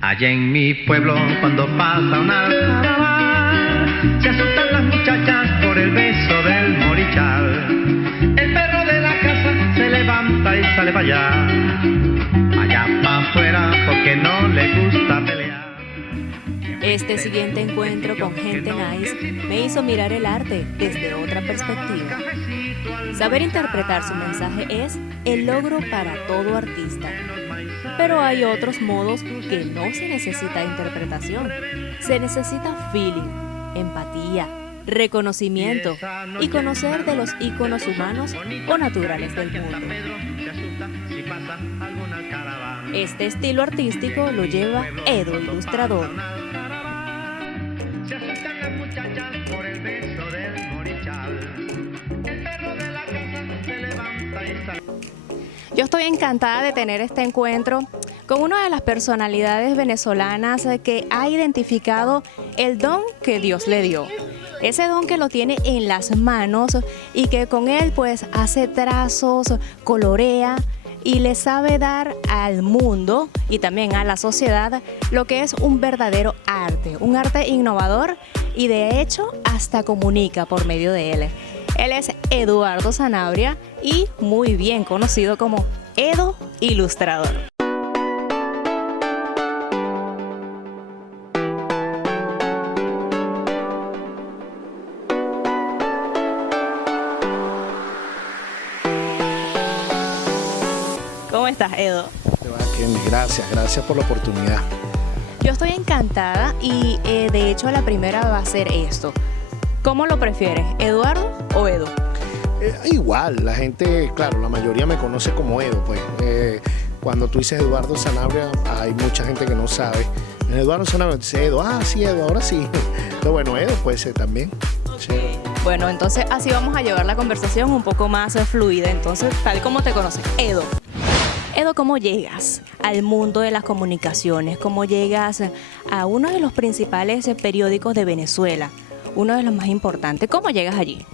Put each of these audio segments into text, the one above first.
Allá en mi pueblo cuando pasa una caravana, se asustan las muchachas por el beso del morichal. El perro de la casa se levanta y sale para allá, allá para afuera porque no le gusta pelear. Este siguiente encuentro con gente nice me hizo mirar el arte desde otra perspectiva. Saber interpretar su mensaje es el logro para todo artista. Pero hay otros modos que no se necesita interpretación. Se necesita feeling, empatía, reconocimiento y conocer de los íconos humanos o naturales del mundo. Este estilo artístico lo lleva Edo Ilustrador. Yo estoy encantada de tener este encuentro con una de las personalidades venezolanas que ha identificado el don que Dios le dio. Ese don que lo tiene en las manos y que con él pues hace trazos, colorea y le sabe dar al mundo y también a la sociedad lo que es un verdadero arte, un arte innovador y de hecho hasta comunica por medio de él. Él es Eduardo Sanabria y muy bien conocido como Edo Ilustrador. ¿Cómo estás, Edo? Gracias por la oportunidad. Yo estoy encantada y de hecho la primera va a ser esto. ¿Cómo lo prefieres, Eduardo o Edo? Igual, la gente, claro, la mayoría me conoce como Edo, pues. Cuando tú dices Eduardo Sanabria, hay mucha gente que no sabe. Eduardo Sanabria dice Edo, sí, Edo, ahora sí. Pero bueno, Edo puede ser también. Sí. Bueno, entonces así vamos a llevar la conversación un poco más fluida. Entonces, tal como te conoces, Edo. Edo, ¿cómo llegas al mundo de las comunicaciones? ¿Cómo llegas a uno de los principales periódicos de Venezuela? Uno de los más importantes. ¿Cómo llegas allí?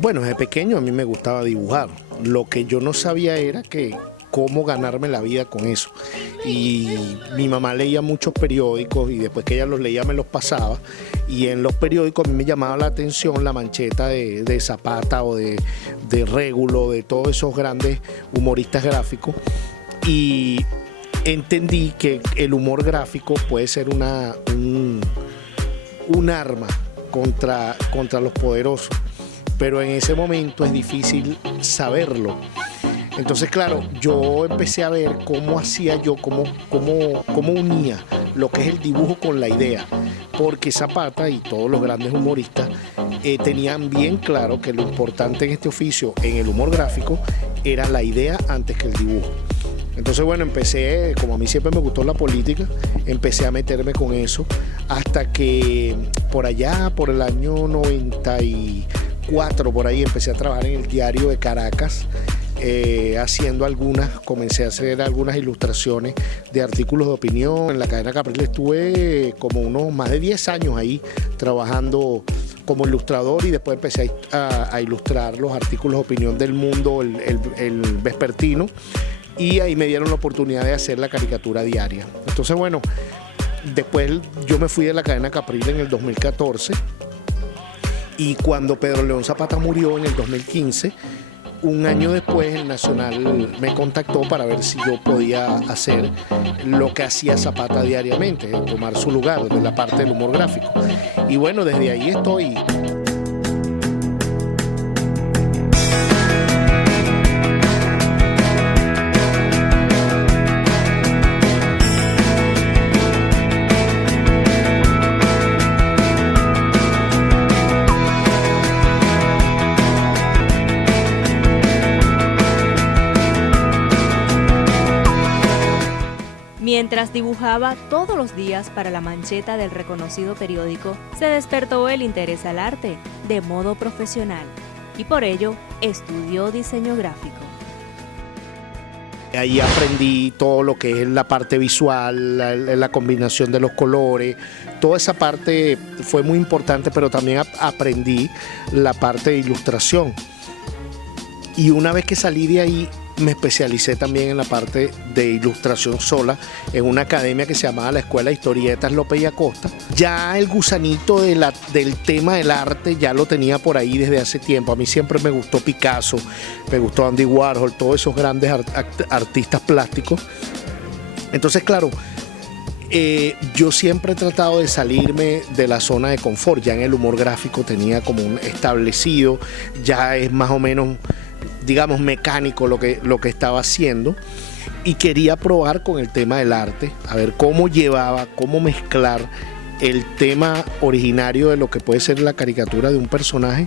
Bueno, desde pequeño a mí me gustaba dibujar. Lo que yo no sabía era que cómo ganarme la vida con eso. Y mi mamá leía muchos periódicos y después que ella los leía me los pasaba. Y en los periódicos a mí me llamaba la atención la mancheta de Zapata o de Régulo, de todos esos grandes humoristas gráficos. Y entendí que el humor gráfico puede ser un arma contra los poderosos, pero en ese momento es difícil saberlo. Entonces, claro, yo empecé a ver cómo hacía yo, cómo unía lo que es el dibujo con la idea, porque Zapata y todos los grandes humoristas tenían bien claro que lo importante en este oficio, en el humor gráfico, era la idea antes que el dibujo. Entonces, bueno, empecé, como a mí siempre me gustó la política, empecé a meterme con eso hasta que por allá, por el año 94, por ahí empecé a trabajar en el diario de Caracas, comencé a hacer algunas ilustraciones de artículos de opinión. En la cadena Capriles estuve como unos más de 10 años ahí trabajando como ilustrador y después empecé a ilustrar los artículos de opinión del Mundo, el vespertino. Y ahí me dieron la oportunidad de hacer la caricatura diaria. Entonces, bueno, después yo me fui de la cadena Capriles en el 2014 y cuando Pedro León Zapata murió en el 2015, un año después el Nacional me contactó para ver si yo podía hacer lo que hacía Zapata diariamente, tomar su lugar de la parte del humor gráfico. Y bueno, desde ahí estoy. Mientras dibujaba todos los días para la mancheta del reconocido periódico, se despertó el interés al arte de modo profesional y por ello estudió diseño gráfico. Ahí aprendí todo lo que es la parte visual, la combinación de los colores, toda esa parte fue muy importante, pero también aprendí la parte de ilustración. Y una vez que salí de ahí, me especialicé también en la parte de ilustración sola en una academia que se llamaba la Escuela de Historietas López y Acosta. Ya el gusanito del tema del arte ya lo tenía por ahí desde hace tiempo. A mí siempre me gustó Picasso, me gustó Andy Warhol, todos esos grandes artistas plásticos. Entonces, claro, yo siempre he tratado de salirme de la zona de confort. Ya en el humor gráfico tenía como un establecido, ya es más o menos, digamos, mecánico lo que estaba haciendo, y quería probar con el tema del arte, a ver cómo mezclar el tema originario de lo que puede ser la caricatura de un personaje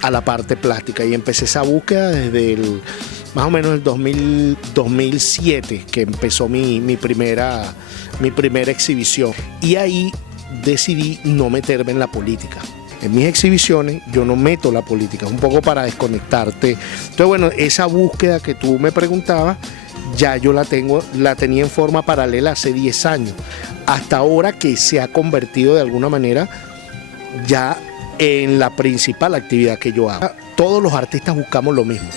a la parte plástica, y empecé esa búsqueda desde más o menos el 2007, que empezó mi primera exhibición, y ahí decidí no meterme en la política. En mis exhibiciones yo no meto la política, es un poco para desconectarte. Entonces, bueno, esa búsqueda que tú me preguntabas, ya yo la tenía en forma paralela hace 10 años, hasta ahora que se ha convertido de alguna manera ya en la principal actividad que yo hago. Todos los artistas buscamos lo mismo,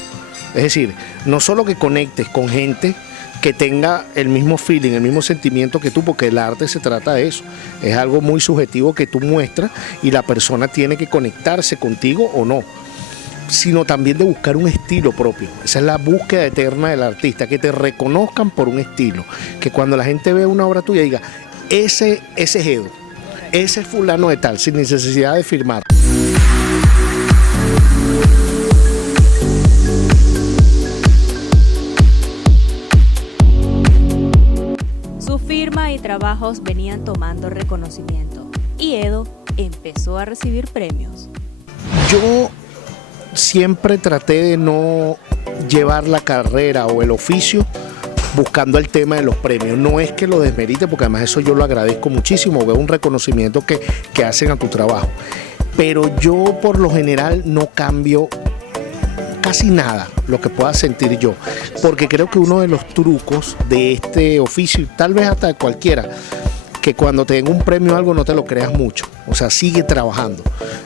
es decir, no solo que conectes con gente que tenga el mismo feeling, el mismo sentimiento que tú, porque el arte se trata de eso. Es algo muy subjetivo que tú muestras y la persona tiene que conectarse contigo o no, sino también de buscar un estilo propio. Esa es la búsqueda eterna del artista, que te reconozcan por un estilo, que cuando la gente ve una obra tuya diga, ese es Edo, ese es fulano de tal, sin necesidad de firmar. Y trabajos venían tomando reconocimiento, y Edo empezó a recibir premios. Yo siempre traté de no llevar la carrera o el oficio buscando el tema de los premios. No es que lo desmerite, porque además eso yo lo agradezco muchísimo, veo un reconocimiento que hacen a tu trabajo, pero yo por lo general no cambio casi nada lo que pueda sentir yo, porque creo que uno de los trucos de este oficio, tal vez hasta de cualquiera, que cuando te den un premio o algo no te lo creas mucho, o sea, sigue trabajando.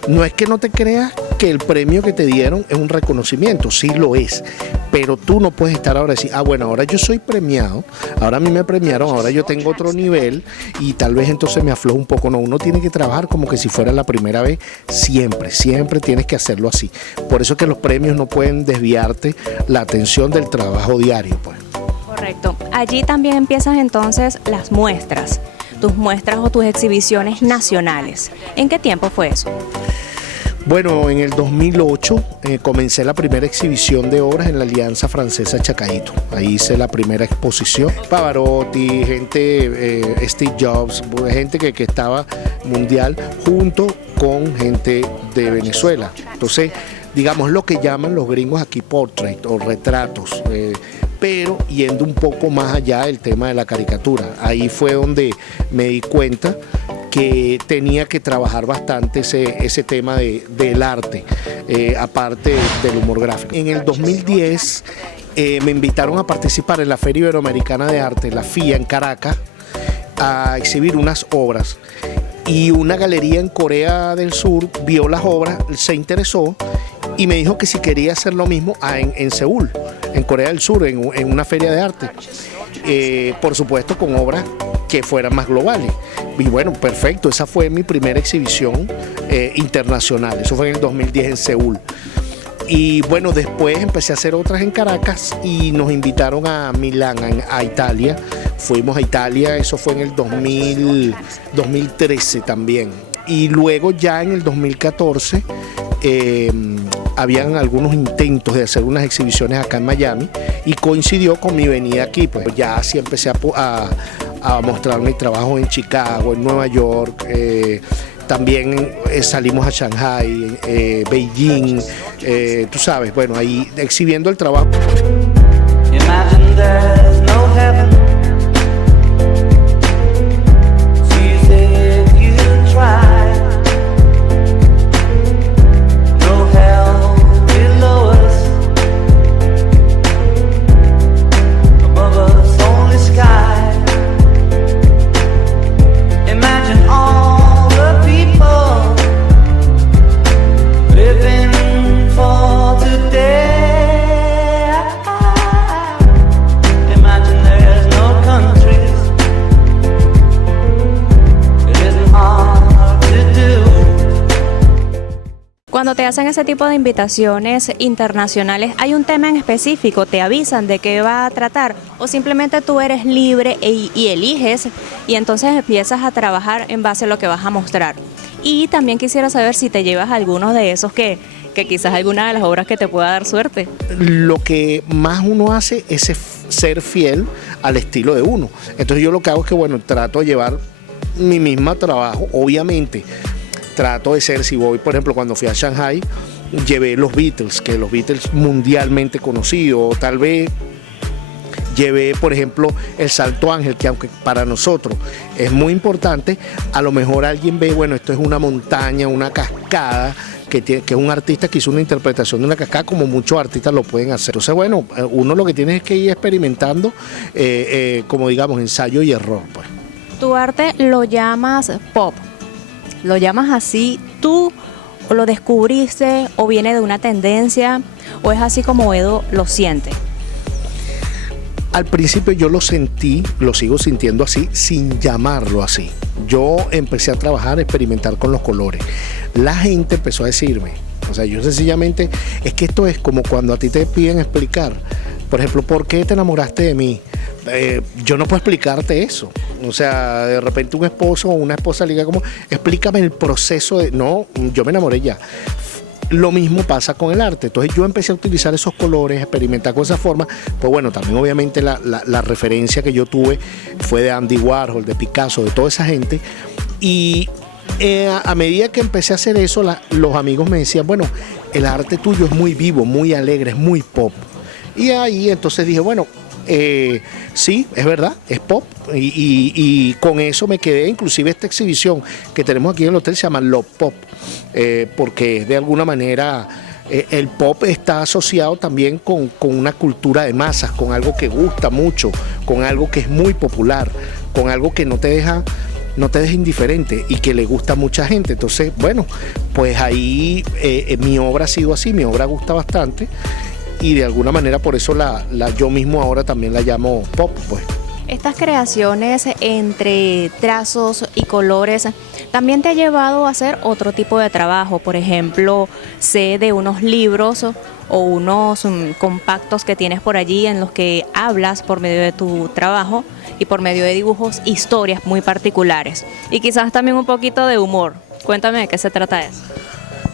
No es que no te creas que el premio que te dieron es un reconocimiento, sí lo es, pero tú no puedes estar ahora y decir, bueno, ahora yo soy premiado, ahora a mí me premiaron, ahora yo tengo otro nivel y tal vez entonces me aflojo un poco. No, uno tiene que trabajar como que si fuera la primera vez, siempre tienes que hacerlo así. Por eso es que los premios no pueden desviarte la atención del trabajo diario, pues. Correcto. Allí también empiezan entonces las muestras, tus muestras o tus exhibiciones nacionales. ¿En qué tiempo fue eso? Bueno, en el 2008 comencé la primera exhibición de obras en la Alianza Francesa Chacaíto. Ahí hice la primera exposición. Pavarotti, gente, Steve Jobs, gente que estaba mundial, junto con gente de Venezuela. Entonces, digamos lo que llaman los gringos aquí portrait o retratos, pero yendo un poco más allá del tema de la caricatura. Ahí fue donde me di cuenta que tenía que trabajar bastante ese tema del arte, aparte del humor gráfico. En el 2010 me invitaron a participar en la Feria Iberoamericana de Arte, la FIA, en Caracas, a exhibir unas obras. Y una galería en Corea del Sur vio las obras, se interesó y me dijo que si quería hacer lo mismo en Seúl, en Corea del Sur, en una feria de arte. Por supuesto con obras que fueran más globales. Y bueno, perfecto, esa fue mi primera exhibición internacional, eso fue en el 2010 en Seúl. Y bueno, después empecé a hacer otras en Caracas y nos invitaron a Milán, a Italia. Fuimos a Italia, eso fue en el 2013 también. Y luego ya en el 2014 habían algunos intentos de hacer unas exhibiciones acá en Miami y coincidió con mi venida aquí. Pues ya así empecé a mostrar mi trabajo en Chicago, en Nueva York. También salimos a Shanghai, Beijing, tú sabes, bueno, ahí exhibiendo el trabajo. Imagine there's no heaven. She said you try. No hell below us. Above us only sky. Imagine all living for today. hacen ese tipo de invitaciones internacionales, ¿hay un tema en específico? ¿Te avisan de qué va a tratar? ¿O simplemente tú eres libre y eliges y entonces empiezas a trabajar en base a lo que vas a mostrar? Y también quisiera saber si te llevas algunos de esos que quizás alguna de las obras que te pueda dar suerte. Lo que más uno hace es ser fiel al estilo de uno. Entonces yo lo que hago es que, bueno, trato de llevar mi mismo trabajo, obviamente. Trato de ser, si voy, por ejemplo, cuando fui a Shanghai, llevé los Beatles, que los Beatles mundialmente conocidos, tal vez llevé, por ejemplo, el Salto Ángel, que aunque para nosotros es muy importante, a lo mejor alguien ve, bueno, esto es una montaña, una cascada, que es un artista que hizo una interpretación de una cascada como muchos artistas lo pueden hacer. Entonces, bueno, uno lo que tiene es que ir experimentando, como digamos, ensayo y error, pues. Tu arte lo llamas pop, lo llamas así, tú o lo descubriste o viene de una tendencia o es así como Edo lo siente. Al principio yo lo sentí, lo sigo sintiendo así, sin llamarlo así. Yo empecé a trabajar, a experimentar con los colores. La gente empezó a decirme, o sea, yo sencillamente, es que esto es como cuando a ti te piden explicar, por ejemplo, ¿por qué te enamoraste de mí? Yo no puedo explicarte eso. O sea, de repente un esposo o una esposa le diga como, explícame el proceso de... No, yo me enamoré ya. Lo mismo pasa con el arte. Entonces yo empecé a utilizar esos colores, experimentar con esa forma. Pues bueno, también obviamente la referencia que yo tuve fue de Andy Warhol, de Picasso, de toda esa gente. Y a medida que empecé a hacer eso, los amigos me decían, bueno, el arte tuyo es muy vivo, muy alegre, es muy pop. Y ahí entonces dije, bueno, sí, es verdad, es pop. Y con eso me quedé. Inclusive esta exhibición que tenemos aquí en el hotel se llama Love Pop, porque de alguna manera el pop está asociado también con una cultura de masas, con algo que gusta mucho, con algo que es muy popular, con algo que no te deja indiferente y que le gusta a mucha gente. Entonces, bueno, pues ahí mi obra ha sido así, mi obra gusta bastante. Y de alguna manera por eso yo mismo ahora también la llamo pop, pues. Estas creaciones entre trazos y colores también te ha llevado a hacer otro tipo de trabajo. Por ejemplo, sé de unos libros o unos compactos que tienes por allí en los que hablas por medio de tu trabajo y por medio de dibujos, historias muy particulares. Y quizás también un poquito de humor. Cuéntame de qué se trata eso.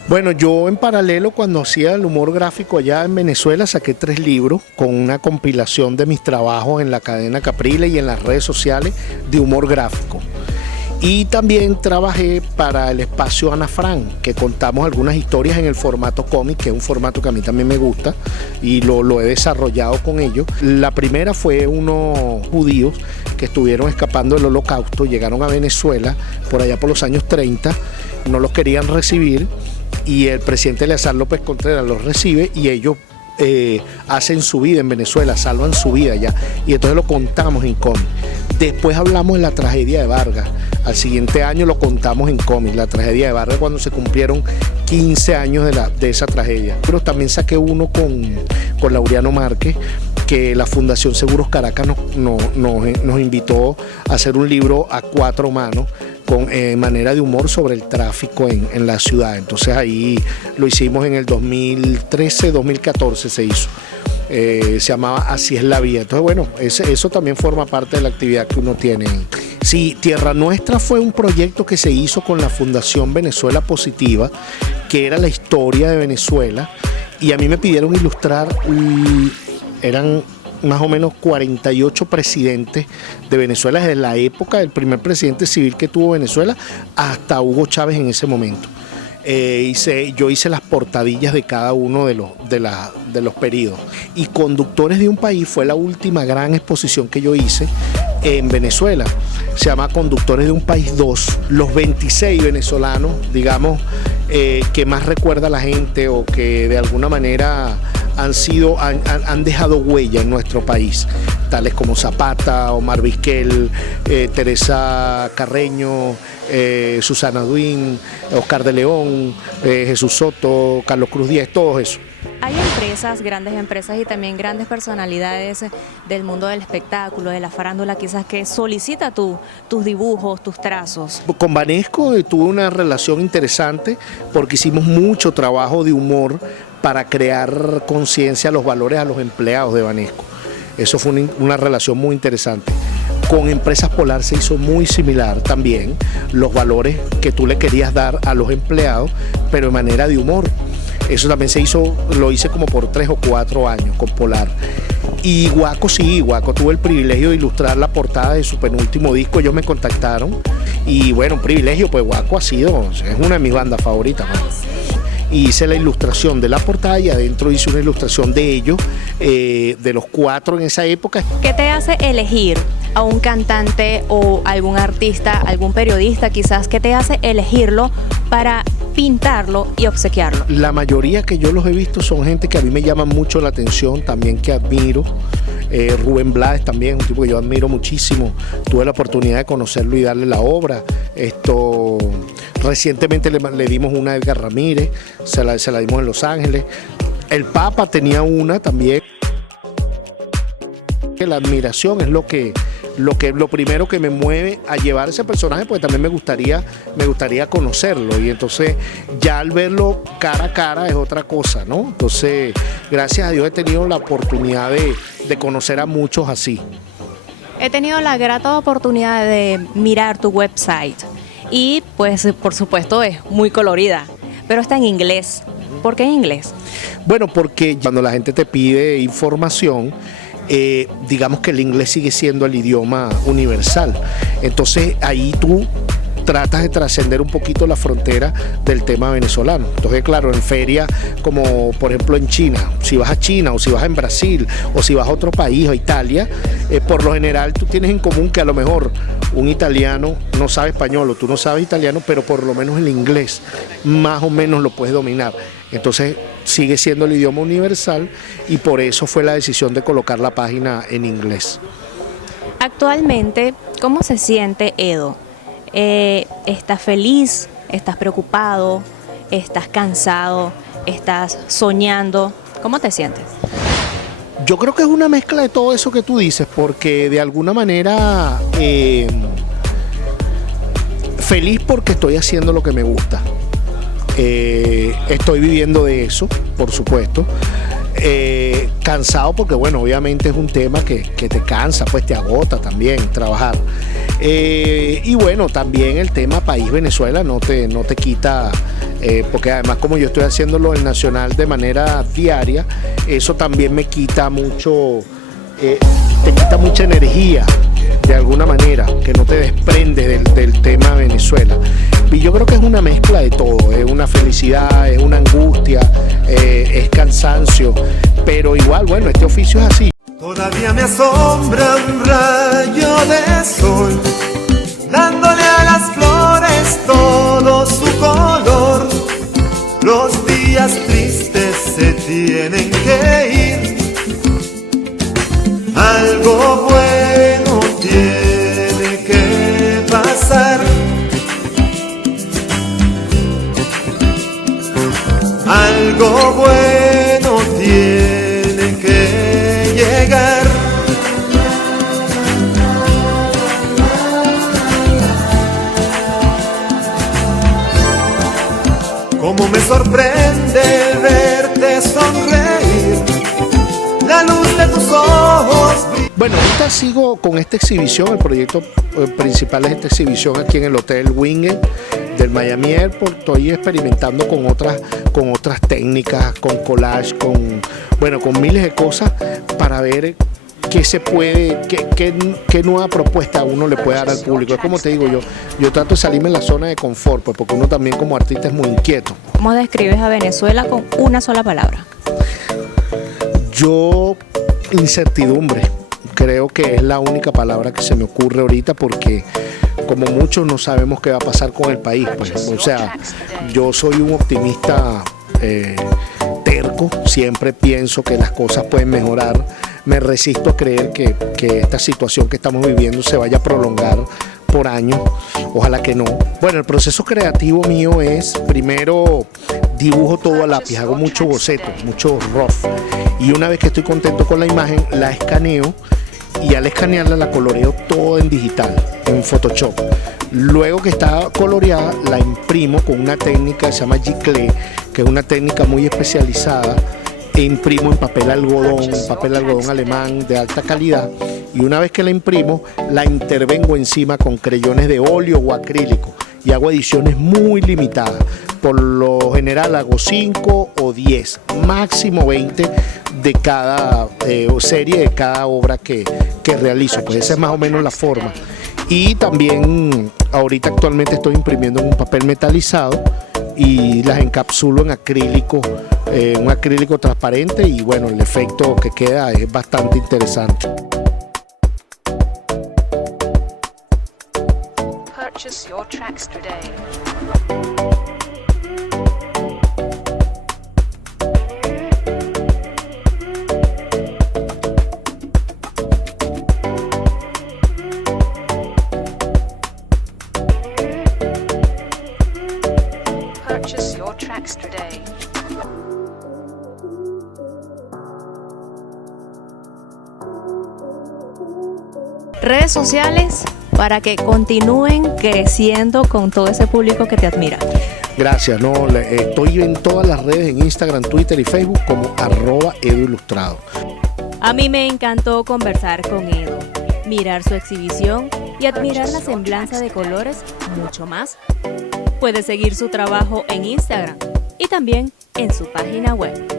Bueno, yo en paralelo cuando hacía el humor gráfico allá en Venezuela saqué 3 libros con una compilación de mis trabajos en la cadena Capriles y en las redes sociales de humor gráfico. Y también trabajé para el espacio Ana Fran, que contamos algunas historias en el formato cómic, que es un formato que a mí también me gusta y lo he desarrollado con ellos. La primera fue unos judíos que estuvieron escapando del Holocausto, llegaron a Venezuela por allá por los años 30, no los querían recibir. Y el presidente Eleazar López Contreras los recibe y ellos hacen su vida en Venezuela, salvan su vida ya. Y entonces lo contamos en cómic. Después hablamos de la tragedia de Vargas. Al siguiente año lo contamos en cómic, la tragedia de Vargas, cuando se cumplieron 15 años de esa tragedia. Pero también saqué uno con Laureano Márquez, que la Fundación Seguros Caracas nos invitó a hacer un libro a 4 manos con manera de humor sobre el tráfico en la ciudad. Entonces ahí lo hicimos en el 2013, 2014 se hizo. Se llamaba Así es la vida. Entonces bueno, eso también forma parte de la actividad que uno tiene. Sí, Tierra Nuestra fue un proyecto que se hizo con la Fundación Venezuela Positiva, que era la historia de Venezuela, y a mí me pidieron ilustrar, eran más o menos 48 presidentes de Venezuela desde la época del primer presidente civil que tuvo Venezuela hasta Hugo Chávez en ese momento. Yo hice las portadillas de cada uno de los periodos. Y Conductores de un País fue la última gran exposición que yo hice en Venezuela. Se llama Conductores de un País 2, los 26 venezolanos, digamos, que más recuerda a la gente o que de alguna manera han dejado huella en nuestro país, tales como Zapata, Omar Vizquel, Teresa Carreño, Susana Duin, Oscar de León, Jesús Soto, Carlos Cruz Díaz, todos esos. Hay empresas, grandes empresas y también grandes personalidades del mundo del espectáculo, de la farándula, quizás que solicita tus dibujos, tus trazos. Con Banesco tuve una relación interesante porque hicimos mucho trabajo de humor para crear conciencia a los valores a los empleados de Banesco. Eso fue una relación muy interesante. Con Empresas Polar se hizo muy similar también, los valores que tú le querías dar a los empleados, pero de manera de humor. Eso también lo hice como por 3 o 4 años con Polar. Y Guaco sí, Guaco tuve el privilegio de ilustrar la portada de su penúltimo disco, ellos me contactaron y bueno, un privilegio, pues Guaco es una de mis bandas favoritas, ¿no? Y hice la ilustración de la portada y adentro hice una ilustración de ellos, de los 4 en esa época. ¿Qué te hace elegir a un cantante o algún artista, algún periodista quizás, qué te hace elegirlo para pintarlo y obsequiarlo? La mayoría que yo los he visto son gente que a mí me llama mucho la atención, también que admiro. Rubén Blades también, un tipo que yo admiro muchísimo. Tuve la oportunidad de conocerlo y darle la obra. Recientemente le dimos una a Edgar Ramírez, se la dimos en Los Ángeles. El Papa tenía una también. La admiración es lo primero que me mueve a llevar ese personaje, porque también me gustaría conocerlo, y entonces ya al verlo cara a cara es otra cosa, ¿no? Entonces, gracias a Dios he tenido la oportunidad de conocer a muchos así. He tenido la grata oportunidad de mirar tu website y pues por supuesto es muy colorida, pero está en inglés. ¿Por qué en inglés? Bueno, porque cuando la gente te pide información, digamos que el inglés sigue siendo el idioma universal. Entonces ahí tú tratas de trascender un poquito la frontera del tema venezolano. Entonces, claro, en feria, como por ejemplo en China, si vas a China o si vas en Brasil o si vas a otro país, a Italia, por lo general tú tienes en común que a lo mejor un italiano no sabe español o tú no sabes italiano, pero por lo menos el inglés más o menos lo puedes dominar. Entonces sigue siendo el idioma universal y por eso fue la decisión de colocar la página en inglés. Actualmente, ¿cómo se siente Edo? ¿Estás feliz? ¿Estás preocupado? ¿Estás cansado? ¿Estás soñando? ¿Cómo te sientes? Yo creo que es una mezcla de todo eso que tú dices, porque de alguna manera feliz porque estoy haciendo lo que me gusta. Estoy viviendo de eso, por supuesto. Cansado porque, bueno, obviamente es un tema que te cansa, pues te agota también trabajar. Y bueno, también el tema país Venezuela no te quita, porque además como yo estoy haciéndolo en Nacional de manera diaria, eso también me quita mucho, te quita mucha energía de alguna manera, que no te desprendes del tema Venezuela. Y yo creo que es una mezcla de todo, es una felicidad, es una angustia, es cansancio, pero igual, bueno, este oficio es así. Todavía me asombra un rayo de sol, dándole a las flores todo su color. Los días tristes se tienen que ir, algo bueno tiene que pasar. Algo bueno tiene que llegar. Cómo me sorprende verte sonreír, la luz de tus ojos. Bueno, ahorita sigo con esta exhibición, el proyecto principal es esta exhibición aquí en el Hotel Wingate del Miami Airport. Estoy experimentando con otras técnicas, con collage, con miles de cosas para ver qué nueva propuesta uno le puede dar al público. Es como te digo, yo trato de salirme en la zona de confort, pues, porque uno también como artista es muy inquieto. ¿Cómo describes a Venezuela con una sola palabra? Incertidumbre. Creo que es la única palabra que se me ocurre ahorita, porque como muchos no sabemos qué va a pasar con el país, pues. O sea, yo soy un optimista terco, siempre pienso que las cosas pueden mejorar. Me resisto a creer que esta situación que estamos viviendo se vaya a prolongar por años, ojalá que no. Bueno, el proceso creativo mío es primero dibujo todo a lápiz, hago mucho boceto, mucho rough. Y una vez que estoy contento con la imagen, la escaneo y al escanearla la coloreo todo en digital, en Photoshop. Luego que está coloreada, la imprimo con una técnica que se llama Giclée, que es una técnica muy especializada, e imprimo en papel algodón alemán de alta calidad. Y una vez que la imprimo, la intervengo encima con creyones de óleo o acrílico y hago ediciones muy limitadas. Por lo general hago 5 o 10, máximo 20 de cada serie, de cada obra que realizo. Pues esa es más o menos la forma. Y también ahorita actualmente estoy imprimiendo en un papel metalizado y las encapsulo en acrílico, un acrílico transparente, y bueno, el efecto que queda es bastante interesante. Purchase your tracks today. Purchase your tracks today. Redes sociales para que continúen creciendo con todo ese público que te admira. Gracias, no, estoy en todas las redes, en Instagram, Twitter y Facebook como @EduIlustrado. A mí me encantó conversar con Edu, mirar su exhibición y admirar la semblanza de colores mucho más. Puedes seguir su trabajo en Instagram y también en su página web.